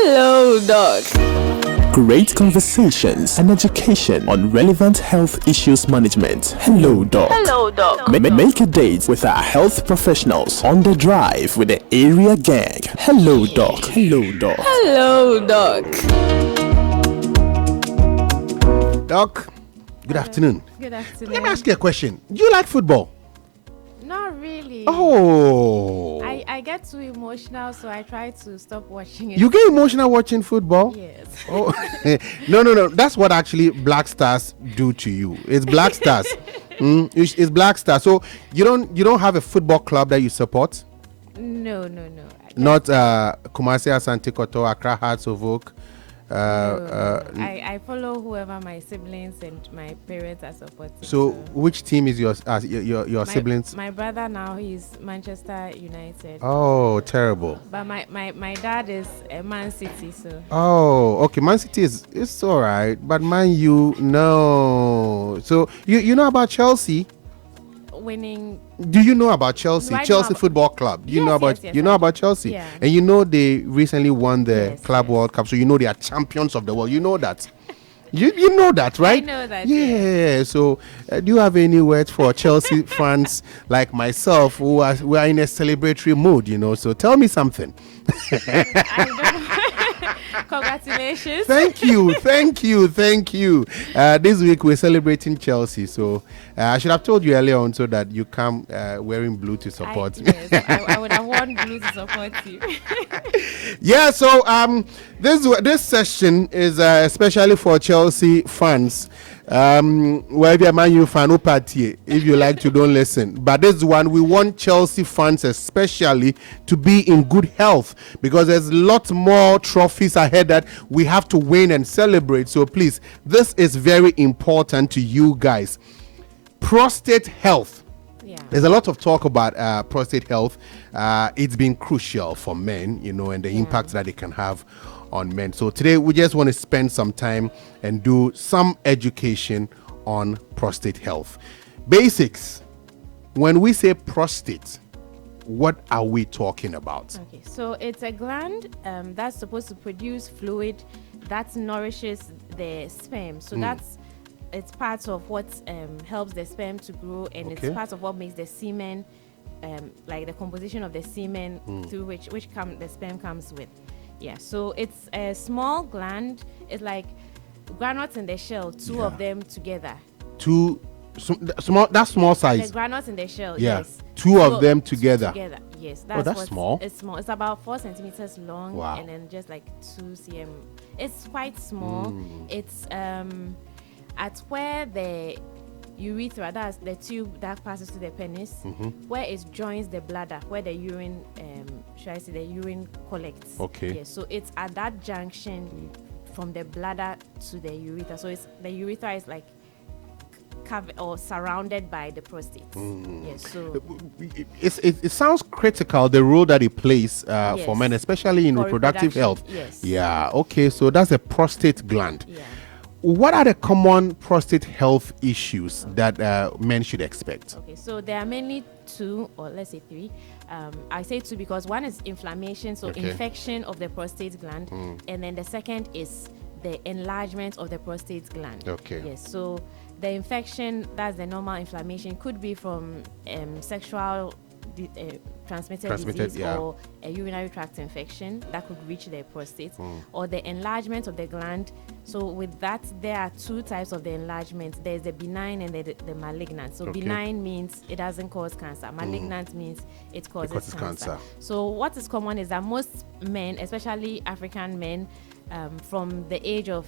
Hello, Doc. Great conversations and education on relevant health issues management. Hello, Doc. Hello, Doc. Make a date with our health professionals on the drive with the area gang. Hello, Doc. Hello, Doc. Hello, Doc. Doc, good afternoon. Good afternoon. Let me ask you a question. Do you like football? Not really. Oh. I get too emotional, so I try to stop watching it. You get emotional watching football? Yes. Oh. No. That's what actually Black Stars do to you. It's Black Stars. It's Black Stars. So you don't have a football club that you support? No. Not Kumasi Asante Koto, Accra Hearts of Oak. I follow whoever my siblings and my parents are supporting. So which team is your siblings? My brother now, he's Manchester United. Oh, terrible. But my dad is Man City, so. Oh, okay. Man City it's all right, but Man U, no. So you know about Chelsea? Winning. Do you know about Chelsea? Do I know Chelsea about- Football Club. Do you Yes, know about yes, you know I about do. Chelsea? Yeah. And you know they recently won the Yes, Club yes. World Cup, so you know they are champions of the world. You know that. You know that, right? I know that, Yeah. So, do you have any words for Chelsea fans like myself who are in a celebratory mood? So tell me something. I don't know. Congratulations. Thank you. This week we're celebrating Chelsea, so I should have told you earlier on so that you come wearing blue to support me. Yes, I would have worn blue to support you. Yeah, so this session is especially for Chelsea fans. Well, if you're a Man U fan, no party. If you like to, don't listen. But this one, we want Chelsea fans especially to be in good health because there's lots more trophies ahead that we have to win and celebrate. So please, this is very important to you guys. Prostate health. Yeah. There's a lot of talk about prostate health. It's been crucial for men, and the impact that it can have on men. So today we just want to spend some time and do some education on prostate health. Basics. When we say prostate, what are we talking about? Okay, so it's a gland that's supposed to produce fluid that nourishes the sperm. So it's part of what helps the sperm to grow, and Okay. it's part of what makes the semen, like the composition of the semen through which the sperm comes with. Yeah, so it's a small gland. It's like granules in the shell, two of them together. Small size. The granules in the shell, Yeah. yes. Two of them together. Yes. That's small. It's small. It's about 4 centimeters long. Wow. And then just like 2 cm. It's quite small. It's at where the urethra, that's the tube that passes to the penis, where it joins the bladder, where the urine, the urine collects. Okay. Yeah, so it's at that junction from the bladder to the urethra. So the urethra is like covered or surrounded by the prostate. Yes, so It sounds critical, the role that it plays for men, especially in For reproductive health. yes. Yeah. Okay. So that's a prostate gland. yeah. What are the common prostate health issues that men should expect? Okay, so there are mainly two, or let's say three. I say two because one is inflammation, so Okay. infection of the prostate gland, and then the second is the enlargement of the prostate gland. Okay. Yes, so the infection, that's the normal inflammation, could be from sexual transmitted disease, yeah. or a urinary tract infection that could reach the prostate, or the enlargement of the gland. So with that, there are two types of the enlargement. There's the benign and the malignant. So Okay. benign means it doesn't cause cancer. Malignant means it causes cancer. So what is common is that most men, especially African men, from the age of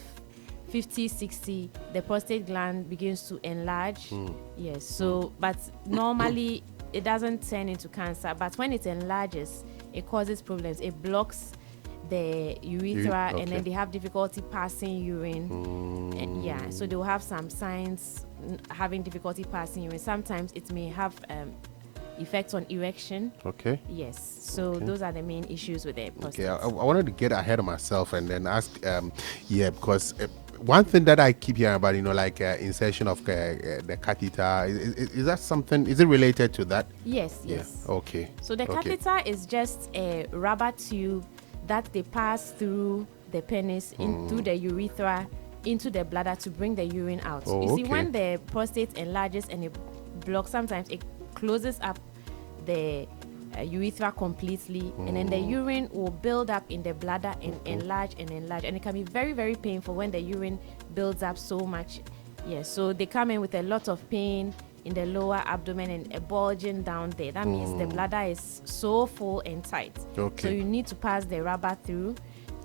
50, 60, the prostate gland begins to enlarge. Yes. So, but normally it doesn't turn into cancer. But when it enlarges, it causes problems. It blocks the urethra, and then they have difficulty passing urine. And so they will have some signs having difficulty passing urine. Sometimes it may have effects on erection. Okay. Yes. So those are the main issues with the prostate. Okay. I wanted to get ahead of myself and then ask, because one thing that I keep hearing about, like insertion of the catheter, is that something? Is it related to that? Yes. Yeah. Okay. So the catheter is just a rubber tube that they pass through the penis, through the urethra, into the bladder to bring the urine out. You see, when the prostate enlarges and it blocks, sometimes it closes up the urethra completely, and then the urine will build up in the bladder and enlarge, and it can be very, very painful when the urine builds up so much. So they come in with a lot of pain in the lower abdomen and a bulging down there. That means the bladder is so full and tight. So you need to pass the rubber through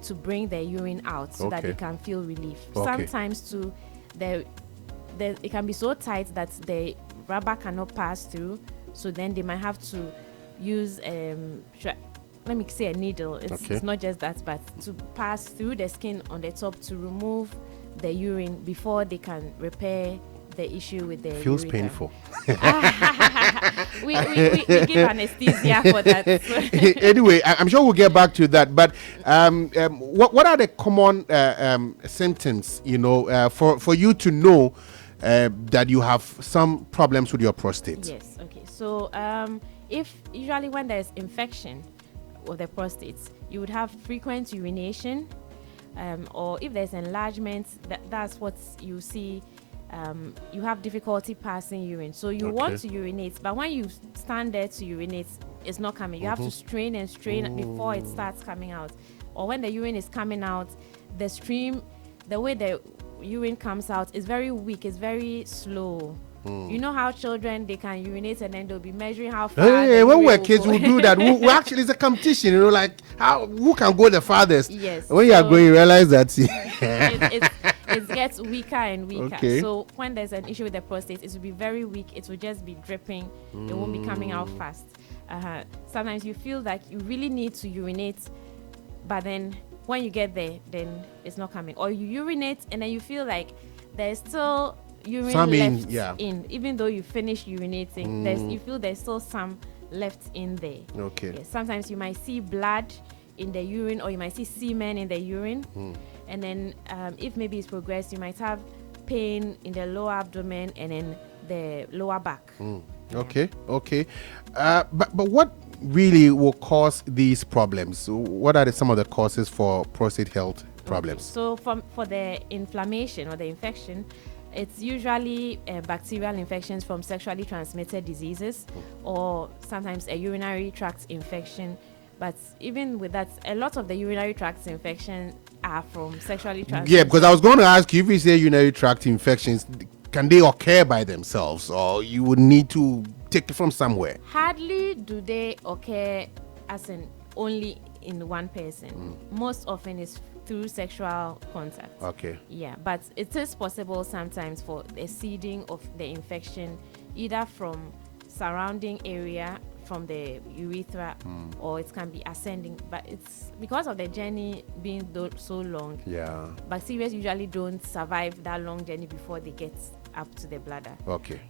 to bring the urine out so that they can feel relief. Sometimes too, it can be so tight that the rubber cannot pass through, so then they might have to use let me say a needle. It's not just that, but to pass through the skin on the top to remove the urine before they can repair the issue with the feels urethra. Painful. we give anesthesia for that. Anyway, I'm sure we'll get back to that. But what are the common symptoms, for you to know that you have some problems with your prostate? Yes. Okay. So if usually when there's infection of the prostate, you would have frequent urination, or if there's enlargement, that's what you see. You have difficulty passing urine, so you want to urinate, but when you stand there to urinate, it's not coming. You have to strain and strain before it starts coming out. Or when the urine is coming out, the way the urine comes out is very weak, it's very slow. You know how children, they can urinate and then they'll be measuring how far. When we're kids, we'll do that. We actually, it's a competition, like who can go the farthest. Yes. When you are going, you realize that it gets weaker and weaker. So when there's an issue with the prostate, it will be very weak. It will just be dripping. It won't be coming out fast. Sometimes you feel like you really need to urinate, but then when you get there, then it's not coming. Or you urinate and then you feel like there's still urine left in, even though you finish urinating. You feel there's still some left in there. Sometimes you might see blood in the urine, or you might see semen in the urine. And then if maybe it's progressed, you might have pain in the lower abdomen and in the lower back. But what really will cause these problems? What are some of the causes for prostate health problems? So for the inflammation or the infection, it's usually bacterial infections from sexually transmitted diseases, or sometimes a urinary tract infection. But even with that, a lot of the urinary tract infections are from sexually transmitted. Yeah, because I was going to ask you, if you say urinary tract infections, can they occur by themselves, or you would need to take it from somewhere? Hardly do they occur as in only in one person. Most often it's through sexual contact. Yeah, but it is possible sometimes for a seeding of the infection, either from surrounding area, from the urethra, or it can be ascending. But it's because of the journey being so long. Bacteria usually don't survive that long journey before they get up to the bladder.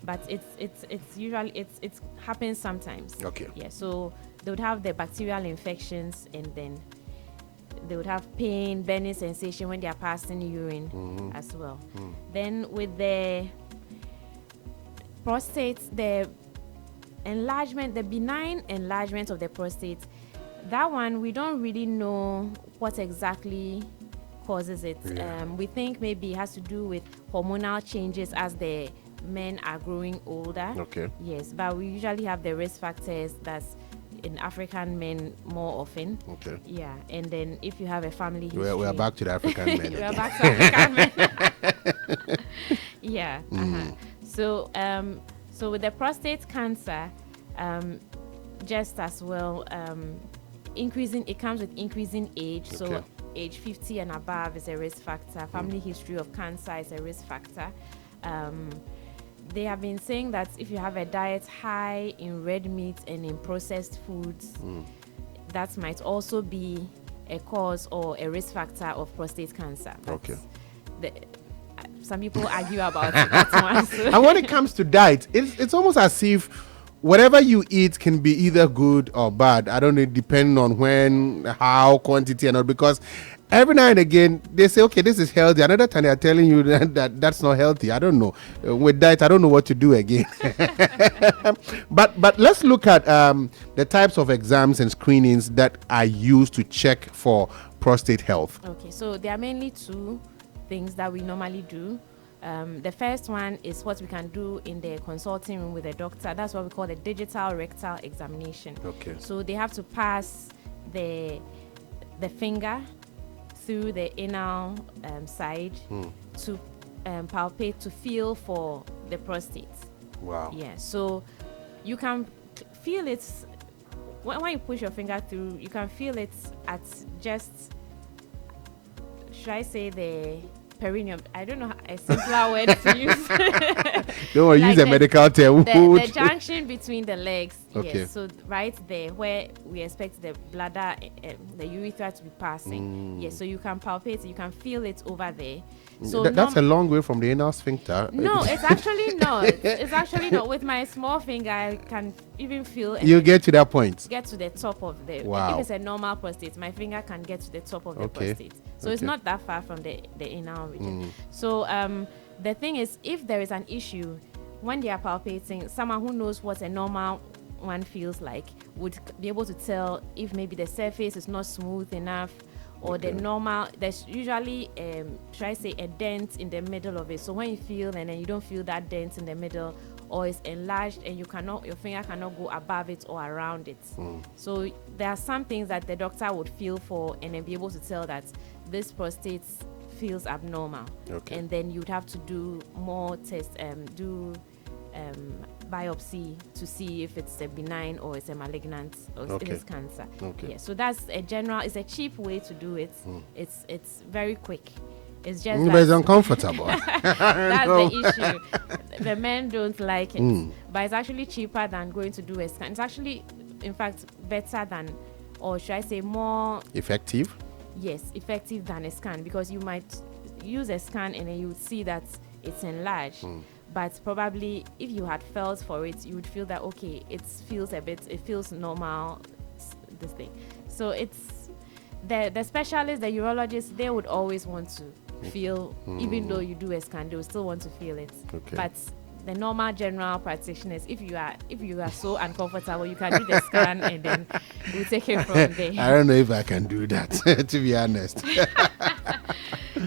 But it's usually it happens sometimes. Yeah, so they would have the bacterial infections, and then they would have pain, burning sensation when they are passing urine as well. Then with the prostate, the enlargement, the benign enlargement of the prostate, that one we don't really know what exactly causes it. We think maybe it has to do with hormonal changes as the men are growing older. Yes, but we usually have the risk factors that's in African men more often. Yeah, and then if you have a family history. We are back to the African men. We are back to African men. Yeah. So with the prostate cancer, just as well, it comes with increasing age. So age 50 and above is a risk factor. Family history of cancer is a risk factor. They have been saying that if you have a diet high in red meat and in processed foods, that might also be a cause or a risk factor of prostate cancer. Some people argue about that one. So. And when it comes to diet, it's almost as if whatever you eat can be either good or bad. I don't know, depending on when, how, quantity, and all. Because every now and again they say, okay, this is healthy. Another time they are telling you that's not healthy. I don't know. With diet, I don't know what to do again. But let's look at the types of exams and screenings that are used to check for prostate health. Okay, so there are mainly two things that we normally do. The first one is what we can do in the consulting room with a doctor. That's what we call the digital rectal examination. Okay. So they have to pass the finger through the anal side to palpate, to feel for the prostate. Wow. Yeah, so you can feel it when you push your finger through. You can feel it at just, should I say, the perineum? I don't know a simpler word to use. Don't worry, use a medical term. The junction between the legs. Okay. Yes, so right there where we expect the bladder, the urethra to be passing. Yes, so you can palpate, you can feel it over there. So that's a long way from the anal sphincter. No, it's actually not. It's actually not. With my small finger, I can even feel. You get to that point. Get to the top of the. Wow. If it's a normal prostate, my finger can get to the top of the prostate. So it's not that far from the anal region. So the thing is, if there is an issue when they are palpating, someone who knows what a normal one feels like would be able to tell if maybe the surface is not smooth enough, or the normal, there's usually should I say, a dent in the middle of it. So when you feel and then you don't feel that dent in the middle, or it's enlarged and your finger cannot go above it or around it. So there are some things that the doctor would feel for and then be able to tell that this prostate feels abnormal. Okay. And then you'd have to do more tests, biopsy to see if it's a benign or it's a malignant or it is cancer. Okay. Yeah, so that's it's a cheap way to do it. It's very quick. It's just But it's uncomfortable. that's the issue. The men don't like it, but it's actually cheaper than going to do a scan. It's actually, in fact, better than, or should I say, more effective. Yes, effective than a scan, because you might use a scan and then you would see that it's enlarged. But probably if you had felt for it, you would feel that, okay, it feels normal, this thing. So it's the specialists, the urologists, they would always want to feel, even though you do a scan, they will still want to feel it. Okay. But the normal general practitioners, if you are so uncomfortable, you can do the scan and then we'll take it from there. I don't know if I can do that, to be honest.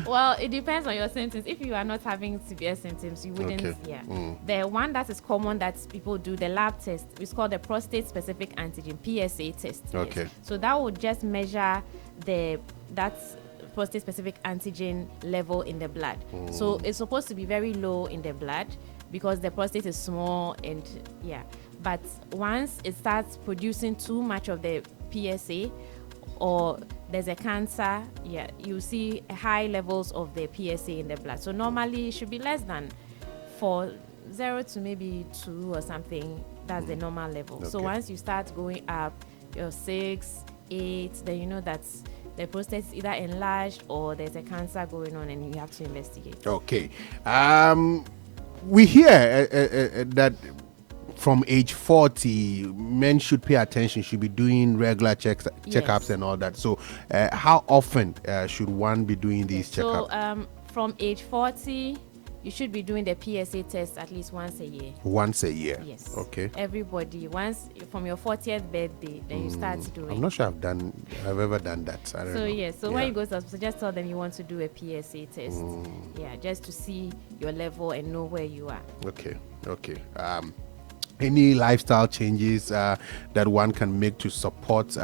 Well, it depends on your symptoms. If you are not having severe symptoms, you wouldn't. Okay. Yeah. The one that is common that people do, the lab test, is called the prostate specific antigen, PSA test. Okay. Yes. So that would just measure that prostate specific antigen level in the blood. So it's supposed to be very low in the blood because the prostate is small and but once it starts producing too much of the PSA, or there's a cancer, you see high levels of the PSA in the blood. So normally it should be less than 0 to maybe 2 or something. That's the normal level. Okay. So once you start going up, you're 6, 8, then you know that the prostate is either enlarged or there's a cancer going on and you have to investigate. Okay. We hear that from age 40, men should pay attention, should be doing regular checkups and all that. So how often should one be doing these checkups? So from age 40, you should be doing the PSA test at least once a year. Once a year? Yes. Okay. Everybody, once from your 40th birthday, then you start doing. I'm not sure I've ever done that. I don't know. So when you go to hospital, just tell them you want to do a PSA test. Just to see your level and know where you are. Okay. Any lifestyle changes that one can make to support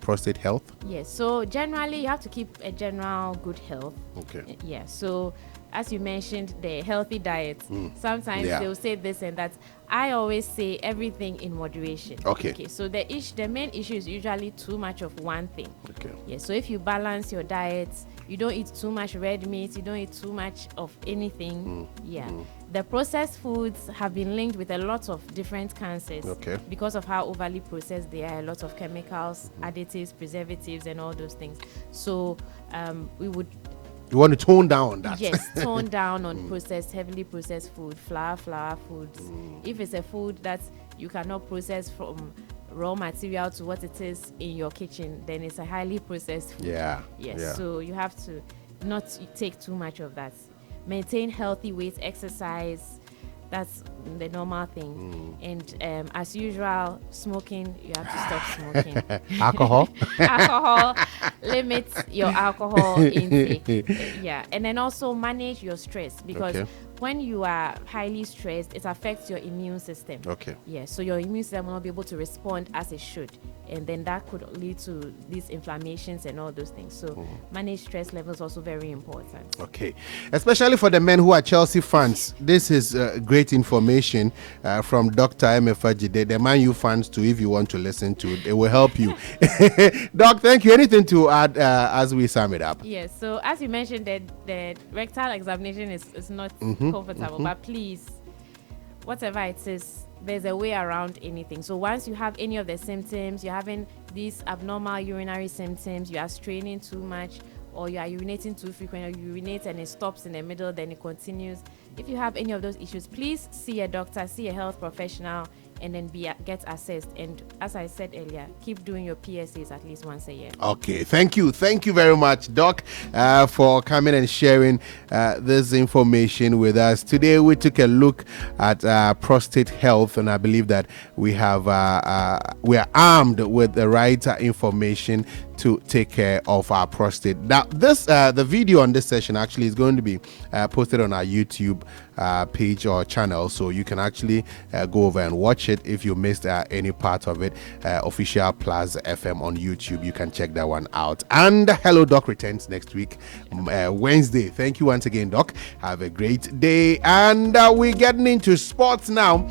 prostate health? Yes. So generally, you have to keep a general good health. Okay. Yeah. So as you mentioned, the healthy diet. Sometimes they will say this and that. I always say everything in moderation. Okay. So the main issue is usually too much of one thing. Okay. Yeah. So if you balance your diet, you don't eat too much red meat, you don't eat too much of anything. The processed foods have been linked with a lot of different cancers because of how overly processed they are, a lot of chemicals, additives, preservatives, and all those things. So you want to tone down on that? Yes, tone down on heavily processed food, flour foods. If it's a food that you cannot process from raw material to what it is in your kitchen, then it's a highly processed food. Yeah. Yes. Yeah. So you have to not take too much of that. Maintain healthy weight, exercise. That's the normal thing. And as usual, smoking, you have to stop smoking. Alcohol. Alcohol, limit your alcohol intake. Yeah. And then also manage your stress, because when you are highly stressed, it affects your immune system. Okay. Yeah. So your immune system will not be able to respond as it should. And then that could lead to these inflammations and all those things. So manage stress levels, also very important. Okay, especially for the men who are Chelsea fans, this is great information from Dr. Emefa Dzide, the Man U fans too. If you want to listen to it, it will help you. Doc, thank you. Anything to add as we sum it up? Yes. So as you mentioned, that the rectal examination is not comfortable, but please, whatever it is, there's a way around anything. So once you have any of the symptoms, you're having these abnormal urinary symptoms, you are straining too much, or you are urinating too frequently, or you urinate and it stops in the middle, then it continues. If you have any of those issues, please see a doctor, see a health professional, and then get assessed. And as I said earlier, keep doing your PSAs at least once a year. Okay, thank you very much, Doc, for coming and sharing this information with us today. We took a look at prostate health, and I believe that we are armed with the right information to take care of our prostate. Now, this the video on this session actually is going to be posted on our YouTube page or channel, so you can actually go over and watch it if you missed any part of it. Official PLUZZ FM on YouTube, you can check that one out. And Hello Doc returns next week, Wednesday. Thank you once again, Doc. Have a great day. And we're getting into sports now.